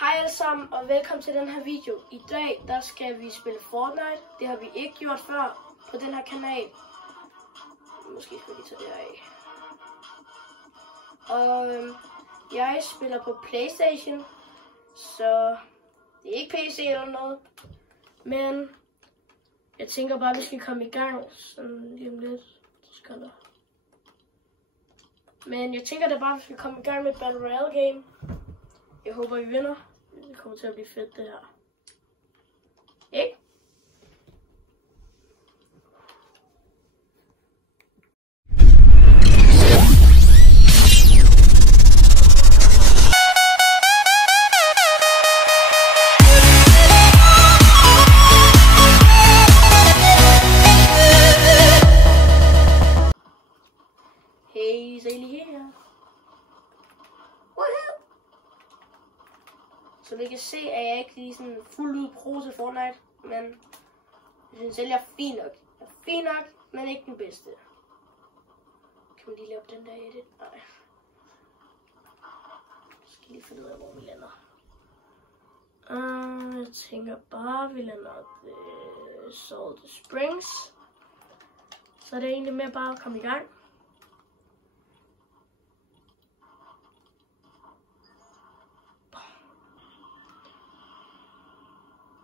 Hej alle sammen og velkommen til den her video. I dag der skal vi spille Fortnite. Det har vi ikke gjort før på den her kanal. Måske skal vi tage det her af. Og jeg spiller på PlayStation, så det er ikke PC eller noget. Men jeg tænker bare, at vi skal komme i gang sådan lige om lidt. Men jeg tænker da bare, at vi skal komme i gang med Battle Royale game. Jeg håber, vi vinder. Det kommer til at blive fedt, det her. Ikke? Hey, så er I lige her. Så vi kan se, at jeg ikke lige sådan fuldt ud pro til Fortnite, men jeg synes selv, jeg er fin nok. Jeg er fin nok, men ikke den bedste. Kan man lige lave den der edit? Nej. Jeg skal lige finde ud af, hvor vi lander. Jeg tænker bare, vi lander Salt Springs. Så er det egentlig med bare at komme i gang.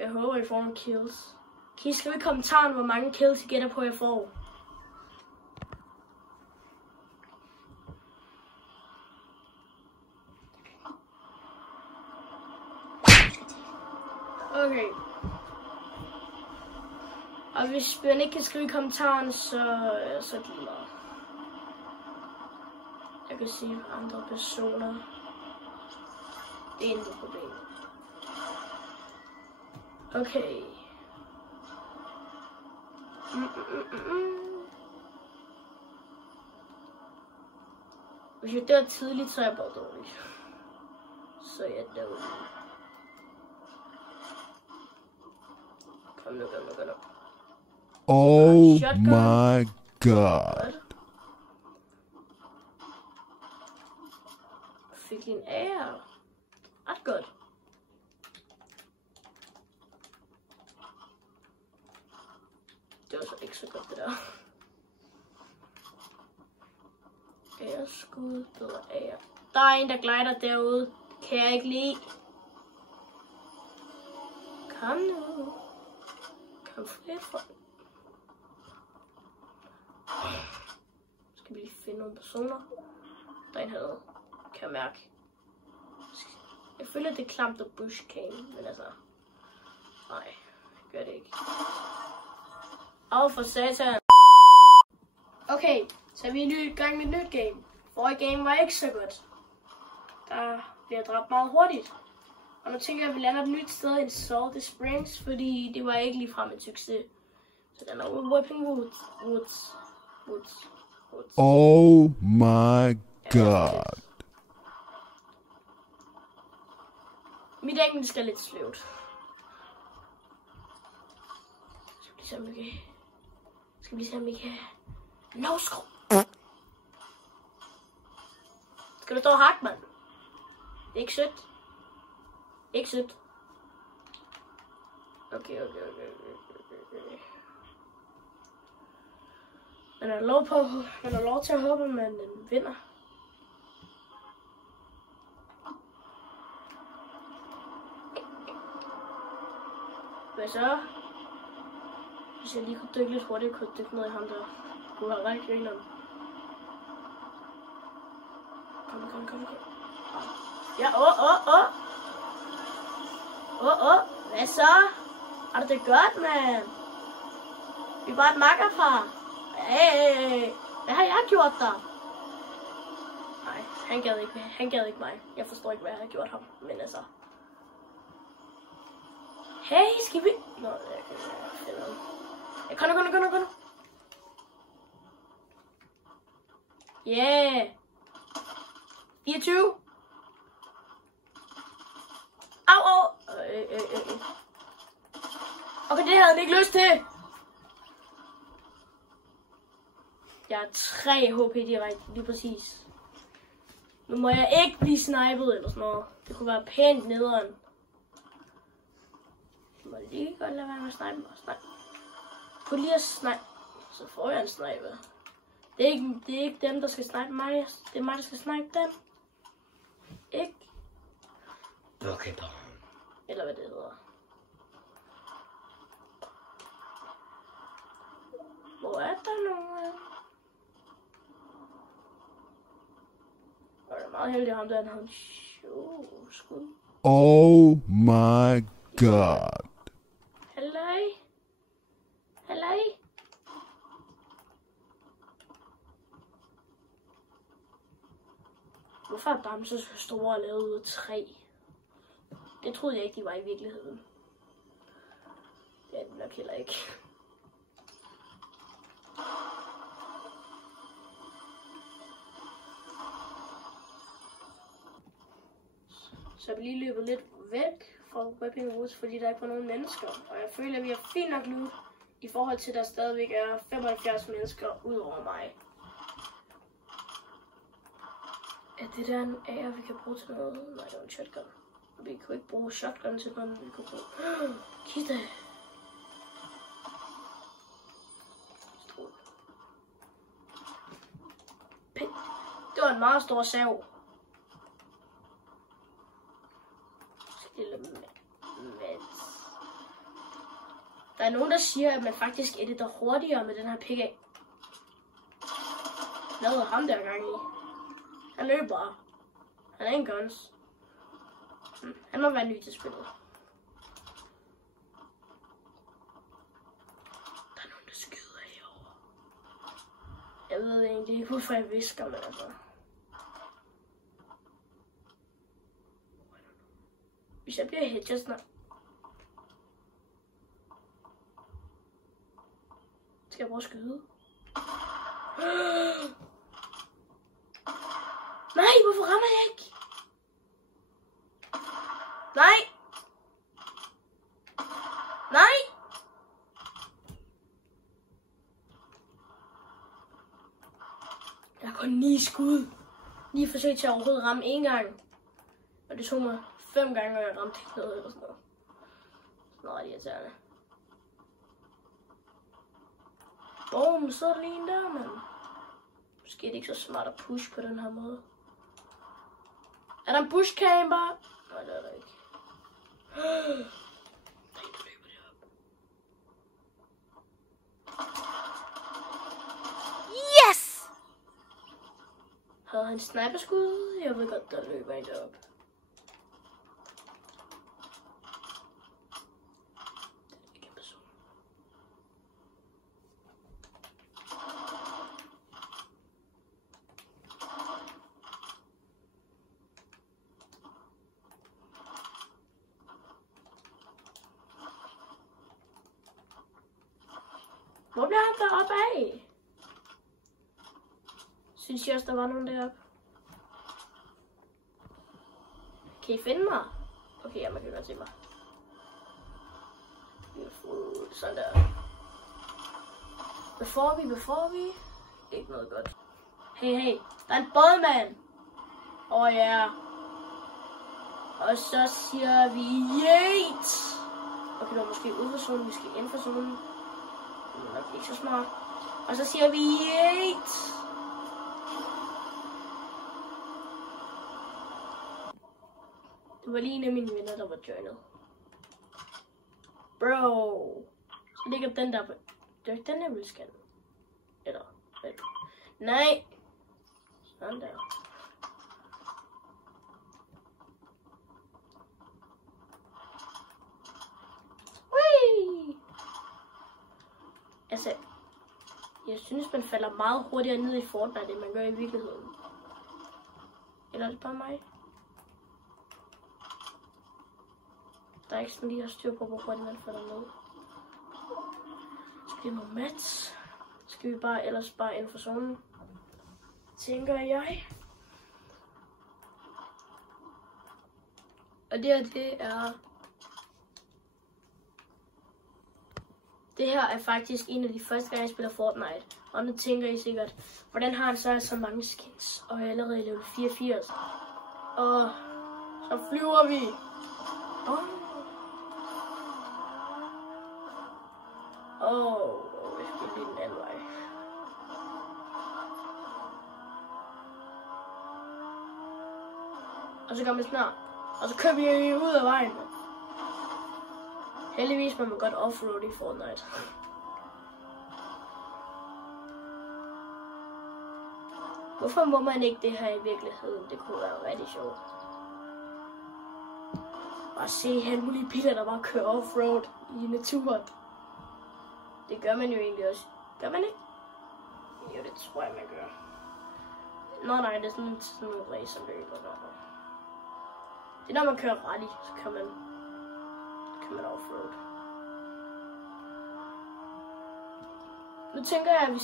Jeg håber, I får nogle kills. Kan I skrive i kommentaren, hvor mange kills I gætter på, jeg får? Okay. Og hvis man ikke kan skrive i kommentaren, så er jeg så glad. Jeg kan sige andre personer. Det er intet problem. Okay. Hvis jeg dør tidligt, så er jeg bare dårlig. Så jeg dør. Kom nu. Oh my god. Fik lige en ære. Ret godt. Det var så ikke så godt, det der. Æreskud, bedre ære. Der er en, der glider derude. Kan jeg ikke lide. Kom nu. Kom flere folk. Skal vi lige finde nogle personer. Der er en hernede. Kan jeg mærke. Jeg føler, det er klamt og bushcam, men altså. Nej, jeg gør det ikke. For satan. Okay, så er vi i gang med et nyt game. Forrige game var ikke så godt. Der bliver dræbt meget hurtigt. Og nu tænker jeg, at vi lander et nyt sted i Salt Springs, fordi det var ikke ligefrem en succes. Så den er Whipping Woods. Oh my god. Mit engelsk er lidt sløvt. Skal vi se, om vi kan... No score! Skal du stå og hakke, mand? Det er ikke sødt. Ikke sødt. Okay. Man har lov til at håbe, at man vinder. Hvad så? Hvis jeg lige kunne dykke lidt hurtigt, kunne jeg dykke ned i ham der. Du har rigtig grineren. Kom. Ja, Hvad så? Har du det godt, mand? Vi er bare et makkerpar. Hey, hvad har jeg gjort der? Nej, han gad ikke mig. Jeg forstår ikke, hvad jeg har gjort ham, men altså. Hey, skal vi... Nå, jeg kan finde noget. Ja, kom nu. Yeah. 24. Au. Okay, det havde jeg ikke lyst til. Jeg har 3 HP direkte, lige præcis. Nu må jeg ikke blive snipet eller sådan noget. Det kunne være pænt nederen. Jeg må lige godt lade være med at snipe mig. Prøv lige at snipe. Så får jeg en snipe. Det er ikke dem, der skal snipe mig. Det er mig, der skal snipe dem. Ikke? Okay. Eller hvad det hedder. Hvor er der nogen? Det er meget heldigt, ham der han havde en skud. Oh my god. Halløj? Halløj? Hvorfor er bamser så store og lavet ud af træ? Det troede jeg ikke, de var i virkeligheden. Det er det nok heller ikke. Så jeg lige løbet lidt væk fra Weapon Woods, fordi der ikke var nogen mennesker. Og jeg føler, at vi har fint nok nu, i forhold til, at der stadigvæk er 75 mennesker ud over mig. Er det der en AR, vi kan bruge til noget? Nej, det var en shotgun. Vi kan ikke bruge shotgun til noget, vi kan bruge. Kiste. Strål. Pind. Det var en meget stor sav. Der er nogen, der siger, at man faktisk editer hurtigere med den her pik af. Hvad havde ham der gang i? Han løber bare. Han er en guns. Han må være ny til spillet. Der er nogen, der skyder herovre. Jeg ved egentlig ikke, hvorfor jeg visker, men altså. Hvis jeg bliver headshot snart. Skal jeg prøve at skyde? Nej, hvorfor rammer jeg ikke? Nej! Nej! Jeg har kun 9 skud. 9 forsøg til at overhovedet ramme en gang. Og det tog mig 5 gange, og jeg ramte ikke noget eller sådan noget. Sådan ret irriterende. Boom, så er der lige en der, mand. Måske er det ikke så smart at push på den her måde. Er der en bushcamper? Nej, det er der ikke. Nej, du løber det op. Yes! Havde han sniperskud? Jeg ved godt, der løber en derop. Hvor bliver han deroppe af? Synes jeg også, der var nogen deroppe? Kan I finde mig? Okay, ja, man kan godt se mig. Sådan der. Hvad får vi? Ikke noget godt. Hey, der er en bådmand. Ja. Og så siger vi yeet. Okay, det var måske ude for zonen, vi skal ind for zonen. Det er nok ikke så smart. Og så siger vi yeet. Det var lige en af mine venner, der var joinet. Bro. Så ligger den der på. Det er ikke den, jeg vil scanne. Eller. Nej. Sådan der. Whee! Altså. Jeg synes, man falder meget hurtigere ned i Fortnite, end man gør i virkeligheden. Eller er det bare mig? Der er ikke sådan lige at styr på, hvor hurtigt man falder ned. Skal vi noget match? Skal vi bare ellers bare inden for zonen? Tænker jeg. Og det her er faktisk en af de første gange, jeg spiller Fortnite. Og nu tænker I sikkert, hvordan har han så mange skins, og er allerede level 84. Og så flyver vi. Jeg skal lige den anden vej. Og så kommer vi snart. Og så kører vi ud af vejen. Heldigvis må man godt offroad i Fortnite. Hvorfor må man ikke det her i virkeligheden? Det kunne være rigtig sjovt. Bare se alle mulige biler, der bare kører offroad i naturen. Det gør man jo egentlig også. Gør man ikke? Jo, det tror jeg, man gør. Nej, det er sådan nogle racerløb og noget. Det er når man kører rally, så kan man offroad. Nu tænker jeg, at vi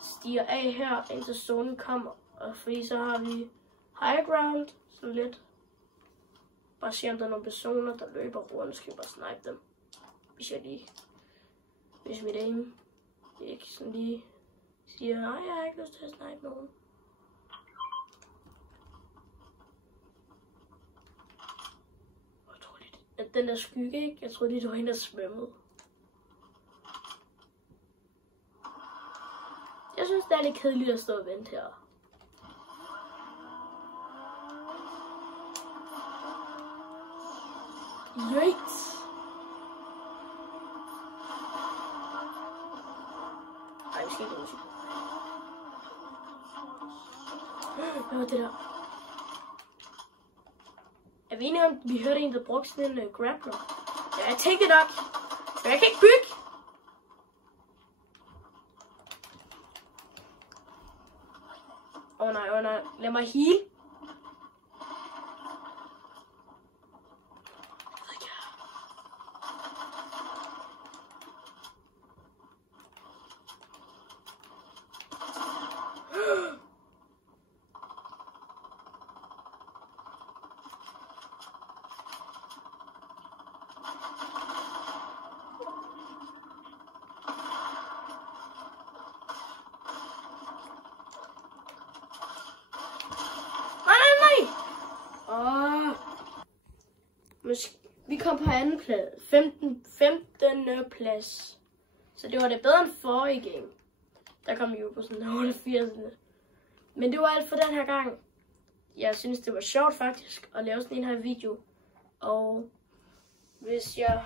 stiger af her, indtil zonen kommer. Og fordi så har vi high ground, sådan lidt. Bare se om der er nogle personer, der løber rundt, så skal vi bare snipe dem. Hvis mit aim ikke sådan lige siger, nej, jeg har ikke lyst til at snipe nogen. Jeg tror lige, at den der skygge, ikke? Jeg tror lige, det var hende, der svømmede. Jeg synes, det er lidt kedeligt at stå og vente her. Yikes! Ej, vi skal ikke musik. Hvad var det der? Er vi enige om, vi hørte en, der brugte sådan en grappler? Ja, jeg tænkte nok. Men jeg kan ikke bygge. Åh nej. Lad mig heal. Vi kom på anden plads. 15. plads. Så det var det bedre end forrige game. Der kom vi jo på sådan 88. Men det var alt for den her gang. Jeg synes det var sjovt faktisk at lave sådan en her video. Og hvis jeg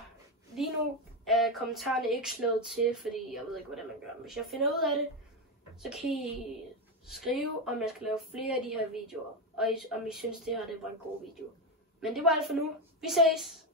lige nu er kommentarerne ikke slået til, fordi jeg ved ikke hvordan man gør. Men hvis jeg finder ud af det, så kan I skrive om jeg skal lave flere af de her videoer. Og om I synes det her det var en god video. Men det var alt for nu. Vi ses!